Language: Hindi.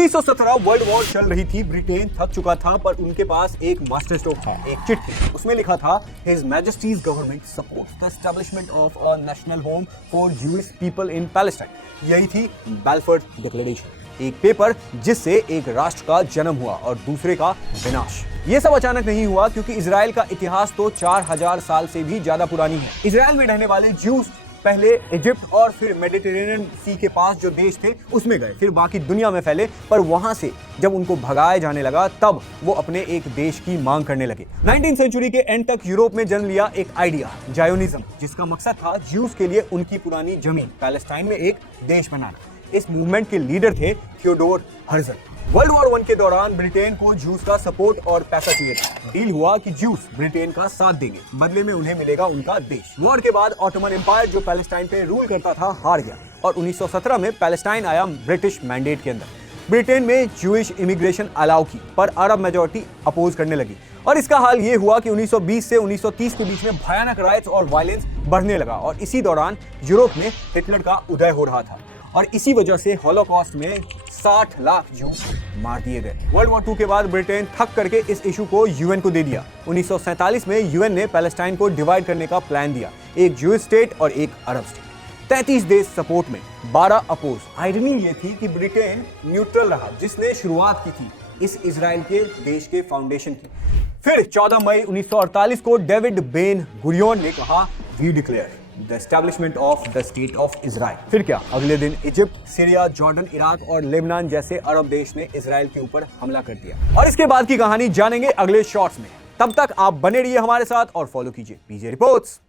1917 वर्ल्ड वॉर चल रही थी। ब्रिटेन थक चुका था, पर उनके पास एक मास्टर स्ट्रोक था, एक चिट्ठी। उसमें लिखा था, his Majesty's government supports the establishment of a national home for Jewish people in Palestine. यही थी बैलफोर डिक्लेरेशन, एक पेपर जिससे एक राष्ट्र का जन्म हुआ और दूसरे का विनाश। ये सब अचानक नहीं हुआ, क्योंकि इजराइल का इतिहास तो 4000 साल से भी ज्यादा पुरानी है। इजराइल में रहने वाले ज्यूज पहले इजिप्ट और फिर मेडिटेरेनियन सी के पास जो देश थे उसमें गए, फिर बाकी दुनिया में फैले। पर वहां से जब उनको भगाया जाने लगा, तब वो अपने एक देश की मांग करने लगे। 19वीं सेंचुरी के एंड तक यूरोप में जन्म लिया एक आइडिया, जायोनिज्म, जिसका मकसद था ज्यूज के लिए उनकी पुरानी जमीन पैलेस्टाइन में एक देश बनाना। इस मूवमेंट के लीडर थे थियोडोर हर्जल। वर्ल्ड वॉर 1 के दौरान ब्रिटेन को ज्यूज का सपोर्ट और पैसा चाहिए था। डील हुआ कि ज्यूज ब्रिटेन का साथ देंगे, बदले में उन्हें मिलेगा उनका देश। वॉर के बाद ऑटोमन एम्पायर जो पैलेस्टाइन पे रूल करता था हार गया और 1917 में पैलेस्टाइन आया ब्रिटिश मैंडेट के अंदर। ब्रिटेन में ज्यूइश इमिग्रेशन अलाउ की, पर अरब मेजॉरिटी अपोज करने लगी और इसका हाल ये हुआ कि 1920 से 1930 के बीच में भयानक राइट्स और वायलेंस बढ़ने लगा और इसी दौरान यूरोप में हिटलर का उदय हो रहा था और इसी वजह से हॉलोकॉस्ट में 60 लाख ज्यू मार दिए गए। वर्ल्ड वॉर 2 के बाद ब्रिटेन थक करके इस इशू को यूएन को दे दिया। 1947 में यूएन ने पैलेस्टाइन को डिवाइड करने का प्लान दिया, एक ज्यूइश स्टेट और एक अरब स्टेट। 33 देश सपोर्ट में, 12 अपोज। आयरनी ये थी कि ब्रिटेन न्यूट्रल रहा, जिसने शुरुआत की थी इस इजराइल के देश के फाउंडेशन की। फिर 14 मई 1948 को डेविड बेन गुरियोन ने कहा, we declare the establishment of the state of Israel. फिर क्या, अगले दिन इजिप्ट, सीरिया, जॉर्डन, इराक और लेबनान जैसे अरब देश ने इजराइल के ऊपर हमला कर दिया। और इसके बाद की कहानी जानेंगे अगले शॉर्ट्स में। तब तक आप बने रहिए हमारे साथ और फॉलो कीजिए पीजे रिपोर्ट्स।